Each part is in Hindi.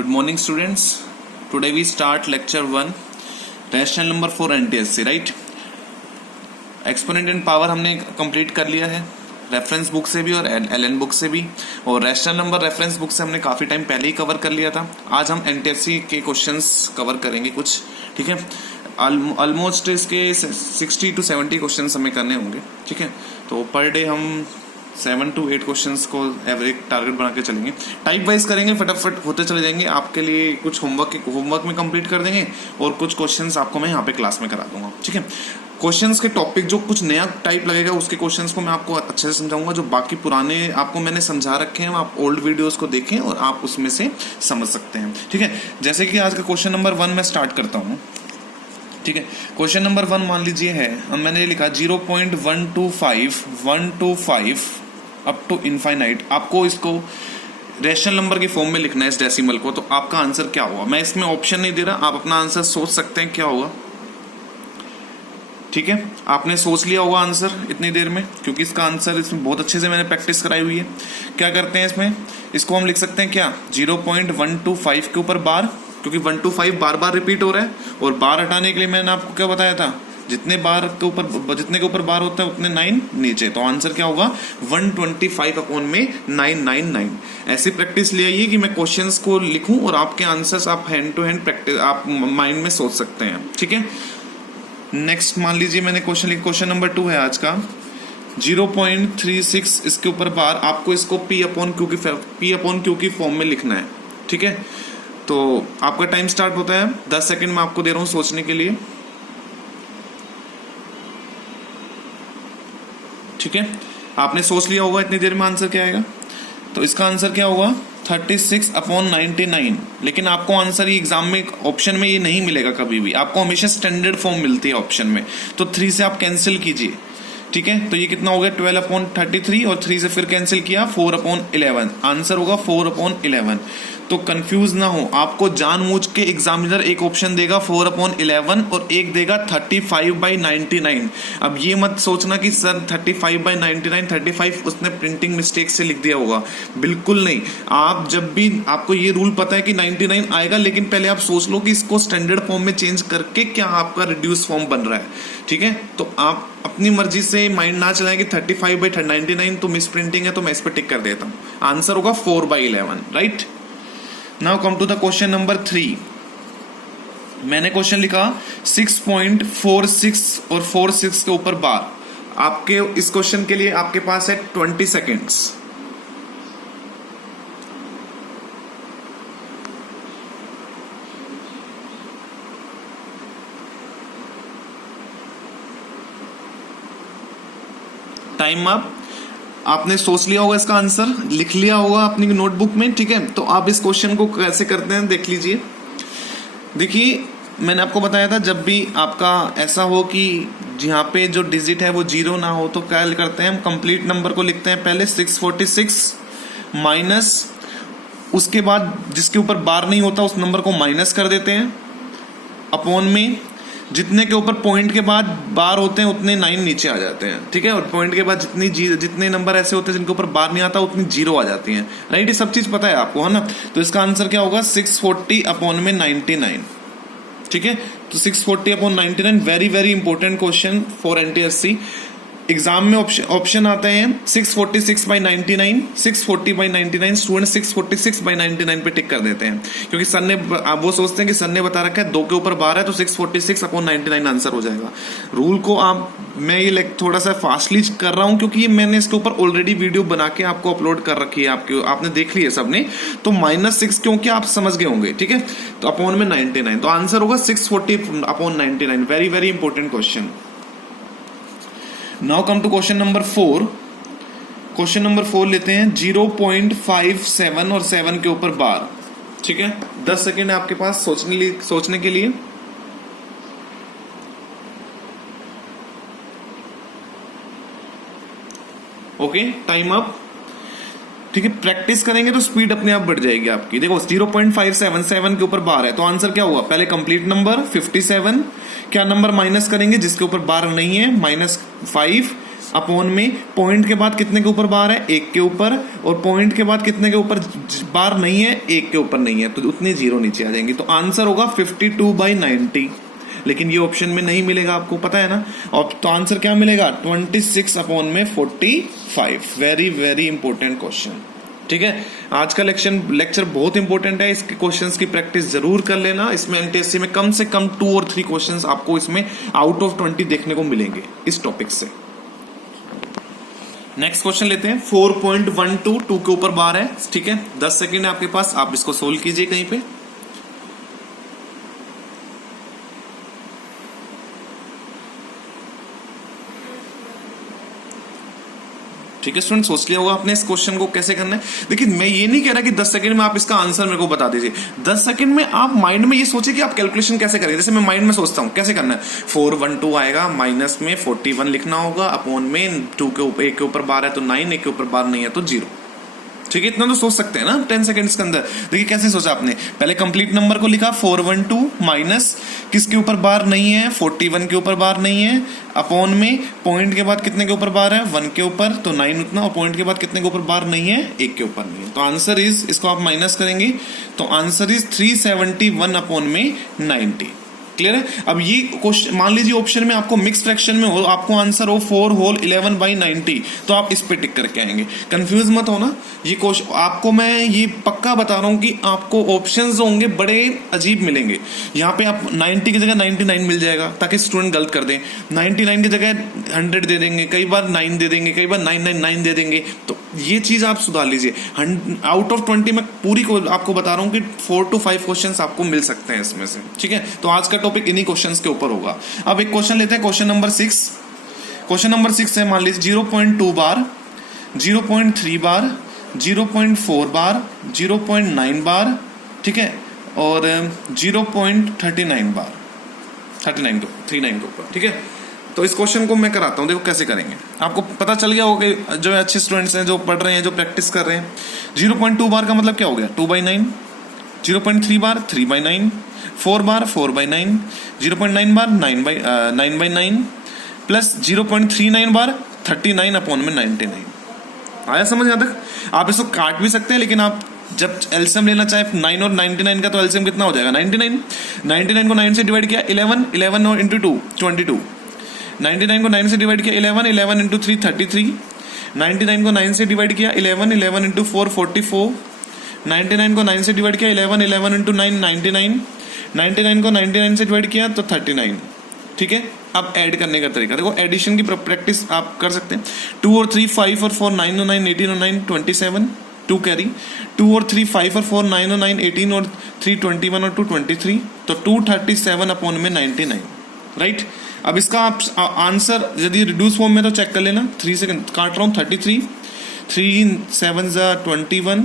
Good morning, students. Today we start lecture 1, rational number for NTSC, right? Exponent and power हमने कंप्लीट कर लिया है रेफरेंस बुक से भी और एलएन बुक से भी, और रैशनल नंबर रेफरेंस बुक से हमने काफ़ी टाइम पहले ही कवर कर लिया था। आज हम एनटीएससी के क्वेश्चंस कवर करेंगे कुछ, ठीक है। ऑलमोस्ट इसके 60 to 70 क्वेश्चंस हमें करने होंगे, ठीक है। तो पर डे हम 7 to 8 क्वेश्चंस को एवरेज टारगेट बना के चलेंगे। टाइप वाइज करेंगे, फटाफट होते चले जाएंगे। आपके लिए कुछ होमवर्क में कंप्लीट कर देंगे और कुछ क्वेश्चंस आपको मैं यहाँ पे क्लास में करा दूंगा, ठीक है। क्वेश्चंस के टॉपिक जो कुछ नया टाइप लगेगा उसके क्वेश्चंस को मैं आपको अच्छे से समझाऊंगा। जो बाकी पुराने आपको मैंने समझा रखे हैं आप ओल्ड वीडियोस को देखें और आप उसमें से समझ सकते हैं, ठीक है। जैसे कि आज का क्वेश्चन नंबर 1 मैं स्टार्ट करता हूँ, ठीक है। क्वेश्चन नंबर 1 मान लीजिए है, मैंने लिखा 0.125 अप टू इनफाइनाइट। आपको इसको रैशनल नंबर के फॉर्म में लिखना है इस डेसिमल को। तो आपका आंसर क्या होगा? मैं इसमें ऑप्शन नहीं दे रहा, आप अपना आंसर सोच सकते हैं क्या होगा, ठीक है। आपने सोच लिया होगा आंसर इतनी देर में, क्योंकि इसका आंसर इसमें बहुत अच्छे से मैंने प्रैक्टिस कराई हुई है। क्या करते हैं इसमें, इसको हम लिख सकते हैं क्या 0.125 के ऊपर बार, क्योंकि 125 बार बार रिपीट हो रहा है। और बार हटाने के लिए मैंने आपको क्या बताया था, जितने के ऊपर बार होता है उतने 9 नीचे। तो आंसर क्या होगा 125 अपॉन में 999। ऐसी प्रैक्टिस ले आइए कि मैं क्वेश्चंस को लिखूं और आपके आंसर्स आप हैंड टू हैंड प्रैक्टिस आप माइंड में सोच सकते हैं, ठीक है। नेक्स्ट मान लीजिए मैंने क्वेश्चन लिखा, क्वेश्चन नंबर 2 है आज का 0.36 इसके ऊपर बार। आपको इसको P अपॉन क्यू की फॉर्म में लिखना है, ठीक है। तो आपका टाइम स्टार्ट होता है 10 सेकंड में आपको दे रहा हूं सोचने के लिए, ठीक है। आपने सोच लिया होगा इतनी देर में आंसर क्या आएगा। तो इसका आंसर क्या होगा 36 अपॉन 99। लेकिन आपको आंसर ये एग्जाम में ऑप्शन में ये नहीं मिलेगा कभी भी, आपको हमेशा स्टैंडर्ड फॉर्म मिलती है ऑप्शन में। तो 3 से आप कैंसिल कीजिए, ठीक है। तो ये कितना हो गया 12 अपॉन 33 और 3 से फिर कैंसिल किया 4 अपॉन 11। आंसर होगा 4 अपॉन 11। तो कंफ्यूज ना हो, आपको जानबूझ के एग्जामिनर एक ऑप्शन देगा 4 अपॉन 11 और एक देगा 35/99। अब ये मत सोचना कि सर 35/99 35 उसने प्रिंटिंग मिस्टेक से लिख दिया होगा, बिल्कुल नहीं। आप जब भी, आपको ये रूल पता है कि 99 आएगा, लेकिन पहले आप सोच लो कि इसको स्टैंडर्ड फॉर्म में चेंज करके क्या आपका रिड्यूस फॉर्म बन रहा है, ठीक है। तो आप अपनी मर्जी से माइंड ना चलाएं कि 35/99 तो मिस प्रिंटिंग है, तो मैं इस पर टिक कर देता हूं। आंसर होगा 4/11, right. Now come to the question number 3। मैंने क्वेश्चन लिखा 6.46 और 46 के ऊपर बार। आपके इस क्वेश्चन के लिए आपके पास है 20 सेकेंड्स। Time up. आपने सोच लिया होगा इसका आंसर, लिख लिया होगा अपनी नोटबुक में, ठीक है। तो आप इस क्वेश्चन को कैसे करते हैं देख लीजिए। देखिए मैंने आपको बताया था जब भी आपका ऐसा हो कि जहाँ पे जो डिजिट है वो 0 ना हो, तो क्या करते हैं हम कंप्लीट नंबर को लिखते हैं पहले 646 माइनस, उसके बाद जिसके ऊपर बार नहीं होता उस नंबर को माइनस कर देते हैं, अपॉन में जितने के ऊपर पॉइंट के बाद बार होते हैं उतने 9 नीचे आ जाते हैं, ठीक है। और पॉइंट के बाद जितने नंबर ऐसे होते हैं जिनके ऊपर बार नहीं आता उतनी 0 आ जाती हैं, राइट। ये सब चीज पता है आपको, है ना। तो इसका आंसर क्या होगा 640 अपॉन में 99, ठीक है। तो 640 upon 99 very very important question for NTSC. Exam में ऑप्शन आते हैं 646/99, 640/99। स्टूडेंट 646/99 पे टिक कर देते हैं, क्योंकि सर ने, वो सोचते हैं कि सर ने बता रखा है 2 के ऊपर बार है तो 646 अपॉन 99 आंसर हो जाएगा। रूल को मैं ये थोड़ा सा फास्टली कर रहा हूँ, क्योंकि ये मैंने इसके ऊपर ऑलरेडी वीडियो बना के आपको अपलोड कर रखी है, आपने देख ली है सबने। तो -6 क्योंकि आप समझ गए होंगे, ठीक है। तो अपॉन में 99, तो आंसर होगा 640 upon 99। Very very important question. Now come to question number 4। Question number 4 लेते हैं 0.57 और 7 के ऊपर बार, ठीक है। 10 सेकेंड है आपके पास सोचने के लिए। ओके, टाइम अप, ठीक है। प्रैक्टिस करेंगे तो स्पीड अपने आप बढ़ जाएगी आपकी। देखो 0.577 के ऊपर बार है, तो आंसर क्या हुआ, पहले कंप्लीट नंबर 57, क्या नंबर माइनस करेंगे जिसके ऊपर बार नहीं है, -5, अपॉन में पॉइंट के बाद कितने के ऊपर बार है, 1 के ऊपर, और पॉइंट के बाद कितने के ऊपर बार नहीं है, 1 के ऊपर नहीं है, तो उतने जीरो नीचे आ जाएंगे। तो आंसर होगा 52/90, लेकिन ये ऑप्शन में नहीं मिलेगा, आपको पता है ना। और तो आंसर क्या मिलेगा, 26/45। वेरी वेरी इंपॉर्टेंट क्वेश्चन, ठीक है। आज का लेक्चर बहुत इंपॉर्टेंट है, इसके क्वेश्चंस की प्रैक्टिस जरूर कर लेना। इसमें एनटीएससी में कम से कम 2 और 3 क्वेश्चंस आपको इसमें आउट ऑफ 20 देखने को मिलेंगे इस टॉपिक से। नेक्स्ट क्वेश्चन लेते हैं 4.122 2 के ऊपर बार है, ठीक है। 10 सेकेंड है आपके पास, आप इसको सोल्व कीजिए कहीं पे। ठीक है स्टूडेंट, सोच लिया होगा आपने इस क्वेश्चन को कैसे करना है। देखिए मैं ये नहीं कह रहा कि 10 सेकंड में आप इसका आंसर मेरे को बता दीजिए। 10 सेकंड में आप माइंड में ये सोचिए कि आप कैलकुलेशन कैसे करेंगे। जैसे मैं माइंड में सोचता हूँ कैसे करना है, 412 आएगा, माइनस में 41 लिखना होगा, अपॉन में 2 के ऊपर 1 के ऊपर बार है तो 9, 1 के ऊपर बार नहीं है तो 0। ठीक है, इतना तो सोच सकते हैं ना 10 सेकंड्स के अंदर। देखिए कैसे सोचा आपने, पहले कंप्लीट नंबर को लिखा 412 माइनस किसके ऊपर बार नहीं है, 41 के ऊपर बार नहीं है, अपॉन में पॉइंट के बाद कितने के ऊपर बार है, 1 के ऊपर तो 9 उतना, और पॉइंट के बाद कितने के ऊपर बार नहीं है, 1 के ऊपर नहीं है। तो आंसर इज, इसको आप माइनस करेंगे तो आंसर इज 371 अपॉन में 90। क्लियर है। अब ये क्वेश्चन मान लीजिए ऑप्शन में आपको मिक्स फ्रैक्शन में हो, आपको आंसर हो 4 होल 11/90, तो आप इस पे टिक करके आएंगे। कंफ्यूज मत होना, ये क्वेश्चन आपको मैं ये पक्का बता रहा हूं कि आपको ऑप्शंस जो होंगे बड़े अजीब मिलेंगे। यहाँ पे आप 90 की जगह 99 मिल जाएगा ताकि स्टूडेंट गलत कर दें, 99 की जगह 100 दे देंगे, कई बार 9 दे देंगे, कई बार 999 दे देंगे। तो ये चीज आप सुधार लीजिए। आउट ऑफ 20 में पूरी आपको बता रहा हूँ कि 4 to 5 क्वेश्चन आपको मिल सकते हैं इसमें से, ठीक है। तो आज का टॉपिक इन्हीं क्वेश्चंस के ऊपर होगा। अब एक क्वेश्चन लेते हैं, क्वेश्चन नंबर 6। क्वेश्चन नंबर 6 है, मान लीजिए 0.2 बार, 0.3 बार, 0.4 बार, 0.9 बार, ठीक है, और 0.39 बार, 39 के ऊपर, ठीक है। तो इस क्वेश्चन को मैं कराता हूं, देखो कैसे करेंगे। आपको पता चल गया होगा कि जो अच्छे स्टूडेंट्स हैं, जो पढ़ रहे हैं, जो प्रैक्टिस कर रहे हैं, 0.2 बार का मतलब क्या हो गया, 2/9, 0.3 बार 3/9, 4 बार 4/9, 0.9 बार 9/9, प्लस 0.39 बार 39 अपॉन में 99। आया समझ यहाँ तक। आप इसको काट भी सकते हैं, लेकिन आप जब एलसीएम लेना चाहे 9 और 99 का, तो एलसीएम कितना हो जाएगा, 99 को 9 से डिवाइड किया 11 और इंटू 2 22, 99 को 9 से डिवाइड किया 11 इंटू 3 33, 99 को 9 से डिवाइड किया 11 इंटू 4 44, 99 को 9 से डिवाइड किया 11 इंटू 9 99, 99 को 99 से डिवाइड किया तो 39, ठीक है। अब ऐड करने का तरीका देखो, एडिशन की प्रैक्टिस आप कर सकते हैं। 2 और 3 5 और 4 9 और 9 18 और 9 27, 2 कैरी, 2 और 3 5 और 4 9 और 9 18 और 3 21 और 2 23, तो 237 अपॉन में 99, राइट। अब इसका आप आंसर यदि रिड्यूस फॉर्म में तो चेक कर लेना, 3 से काट रहा हूँ 33, 3 7 21,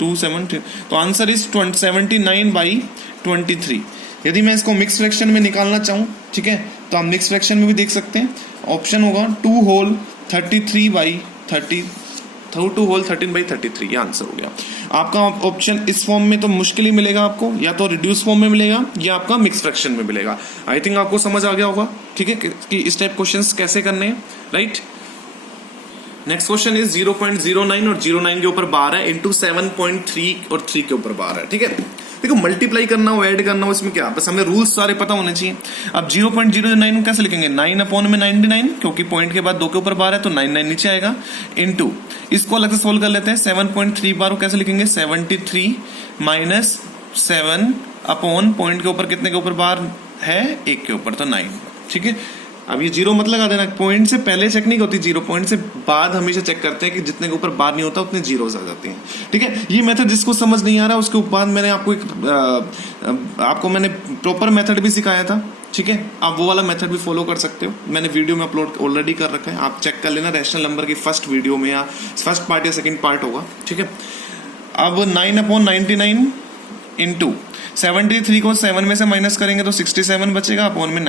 2 7, तो आंसर इज 79/23। यदि मैं इसको मिक्स फ्रैक्शन में निकालना चाहूँ, ठीक है, तो आप मिक्स फ्रैक्शन में भी देख सकते हैं। ऑप्शन होगा 2 होल 33/30, 2 होल 13/33, ये आंसर हो गया आपका। ऑप्शन इस फॉर्म में तो मुश्किल ही मिलेगा आपको, या तो रिड्यूस फॉर्म में मिलेगा या आपका मिक्स फ्रैक्शन में मिलेगा। आई थिंक आपको समझ आ गया होगा, ठीक है, कि इस टाइप क्वेश्चंस कैसे करने हैं, राइट। नेक्स्ट क्वेश्चन इज 0.09 और 09 के ऊपर बार है, इंटू 7.3 और 3 के ऊपर बार है, ठीक है। देखो मल्टीप्लाई करना हो, ऐड करना हो, इसमें क्या, बस हमें रूल्स सारे पता होने चाहिए। अब 0.09 कैसे लिखेंगे, 9 अपॉन में 99, क्योंकि पॉइंट के बाद 2 के ऊपर बार है तो 99 नीचे आएगा, इनटू इसको अलग से सोल्व कर लेते हैं। 7.3 बार को कैसे लिखेंगे, 73 माइनस 7 अपॉन पॉइंट के ऊपर कितने के ऊपर बार है, 1 के ऊपर तो 9, ठीक है। अब ये 0 मत लगा देना, पॉइंट से पहले चेक नहीं होती 0, पॉइंट से बाद हमेशा चेक करते हैं कि जितने के ऊपर बार नहीं होता उतने जीरोस आ जाते हैं, ठीक है। ये मेथड जिसको समझ नहीं आ रहा, उसके बाद मैंने आपको मैंने प्रॉपर मेथड भी सिखाया था, ठीक है। आप वो वाला मेथड भी फॉलो कर सकते हो, मैंने वीडियो में अपलोड ऑलरेडी कर रखा है, आप चेक कर लेना। रैशनल नंबर की फर्स्ट वीडियो में या फर्स्ट पार्ट या सेकेंड पार्ट होगा, ठीक है। अब 9/99 इंटू 73 को 7 में से माइनस करेंगे तो 67 बचेगा, अपॉन में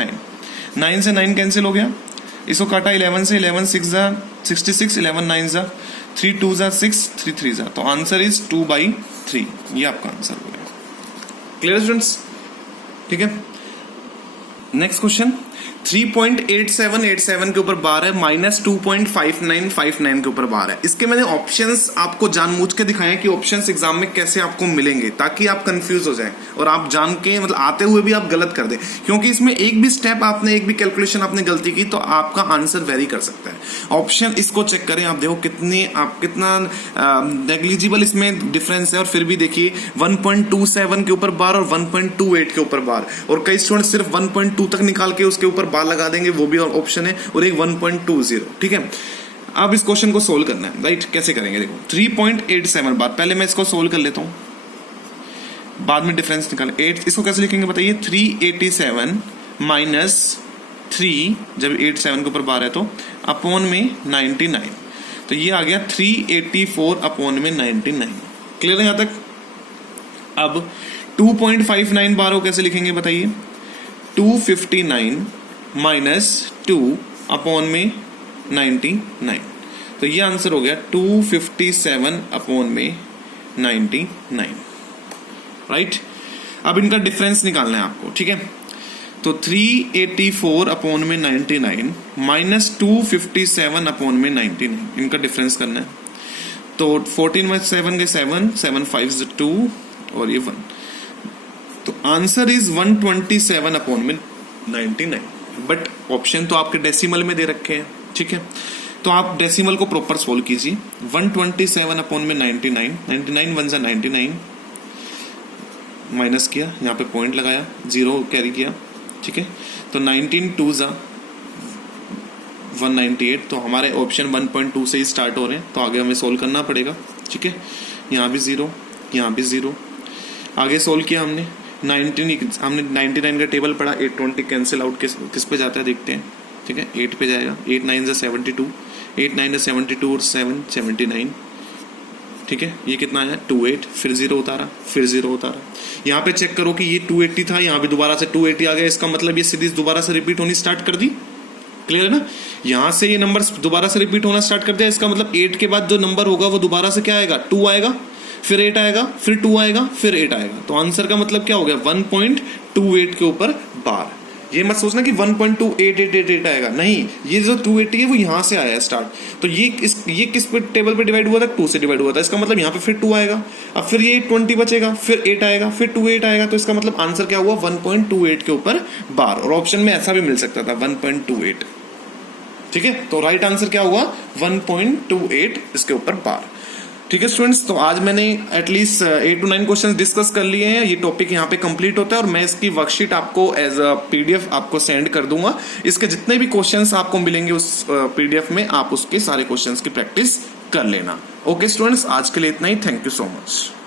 9 से 9 कैंसिल हो गया, इसको काटा 11 से, 11 6 जा 66, 11 9 जा 3 2 जा 6, 3 3 जा, तो आंसर इज 2/3, ये आपका आंसर हो गया। क्लियर स्टूडेंट्स, ठीक है। नेक्स्ट क्वेश्चन 3.8787 के ऊपर बार है, माइनस 2.5959 के ऊपर बार है। इसके मैंने ऑप्शंस आपको जानबूझ के दिखाए हैं कि ऑप्शंस एग्जाम में कैसे आपको मिलेंगे, ताकि आप कंफ्यूज हो जाएं और आप जान के मतलब आते हुए भी आप गलत कर दें, क्योंकि इसमें एक भी स्टेप आपने, एक भी कैलकुलेशन आपने गलती की तो आपका आंसर वेरी कर सकता है। ऑप्शन इसको चेक करें, आप देखो कितना नेग्लिजिबल इसमें डिफरेंस है, और फिर भी देखिए 1.27 के ऊपर बार और 1.28 के ऊपर बार, और कई स्टूडेंट सिर्फ 1.2 तक निकाल के उसके ऊपर बार लगा देंगे, वो भी ऑप्शन है, और एक 1.20। ठीक है, अब इस क्वेश्चन को सोल्व करना है, राइट? कैसे करेंगे देखो, 3.87 बार, पहले मैं इसको सोल्व कर लेता हूं, बाद में डिफरेंस निकालें। 8 इसको कैसे लिखेंगे बताइए? 387 माइनस 3, जब 87 के ऊपर बार है तो अपॉन में 99, तो ये आ गया 384 अपॉन में 99। क्लियर है यहां तक? अब 2.59 बार को कैसे लिखेंगे बताइए? 259 माइनस 2 अपॉन में 99, तो ये आंसर हो गया 257 अपॉन में 99, राइट? अब इनका डिफरेंस निकालना है आपको, ठीक है? तो 384 अपॉन में 99 माइनस 257 अपॉन में 99, इनका डिफरेंस करना है। तो 14 में 7 के 7, 7 5 2 और ये 1, तो आंसर इज 127 अपॉन में 99। बट ऑप्शन तो आपके डेसिमल में दे रखे हैं, ठीक है? तो आप डेसिमल को प्रॉपर सोल्व कीजिए। 127 अपॉन में 99, 99 1 सा 99, माइनस किया, यहाँ पे पॉइंट लगाया, 0 कैरी किया, ठीक है? तो 19 2 सा 198, तो हमारे ऑप्शन 1.2 से ही स्टार्ट हो रहे हैं, तो आगे हमें सोल्व करना पड़ेगा, ठीक है? यहाँ भी 0, यहाँ भी 0, आगे सोल्व किया हमने। 99 का टेबल पढ़ा, 820 कैंसिल आउट किस पे जाता है देखते हैं, ठीक है? 8 पे जाएगा, 8 9 से 72, 8 9 से 72 और 7 79, ठीक है? ये कितना आया? 28, फिर 0 उतारा, फिर 0 उतारा। यहाँ पे चेक करो कि ये 280 था, यहाँ पे दोबारा से 280 आ गया, इसका मतलब ये सीरीज दोबारा से रिपीट होनी स्टार्ट कर दी। क्लियर है ना? यहाँ से ये नंबर दोबारा से रिपीट होना स्टार्ट कर दिया, इसका मतलब 8 के बाद जो नंबर होगा वो दोबारा से क्या आएगा? 2 आएगा, फिर 8 आएगा, फिर 2 आएगा, फिर 8 आएगा। तो आंसर का मतलब क्या हो गया? 1.28 के ऊपर बार। ये मत सोचना कि 1.2888 आएगा, नहीं, ये जो 280 है वो यहाँ से आया है स्टार्ट। तो ये किस पे टेबल पे डिवाइड हुआ था? 2 से डिवाइड हुआ था, इसका मतलब यहाँ पे फिर 2 आएगा, अब फिर ये 20 बचेगा, फिर 8 आएगा, फिर 28 आएगा, तो इसका मतलब आंसर क्या हुआ? 1.28 के ऊपर बार। और ऑप्शन में ऐसा भी मिल सकता था 1.28, ठीक है? तो राइट आंसर क्या हुआ? 1.28 इसके ऊपर बार। ठीक है स्टूडेंट्स, तो आज मैंने एटलीस्ट 8 to 9 क्वेश्चंस डिस्कस कर लिए हैं। ये टॉपिक यहाँ पे कंप्लीट होता है और मैं इसकी वर्कशीट आपको एज अ पीडीएफ आपको सेंड कर दूंगा। इसके जितने भी क्वेश्चंस आपको मिलेंगे उस पीडीएफ में, आप उसके सारे क्वेश्चंस की प्रैक्टिस कर लेना। ओके स्टूडेंट्स, आज के लिए इतना ही। Thank you so much.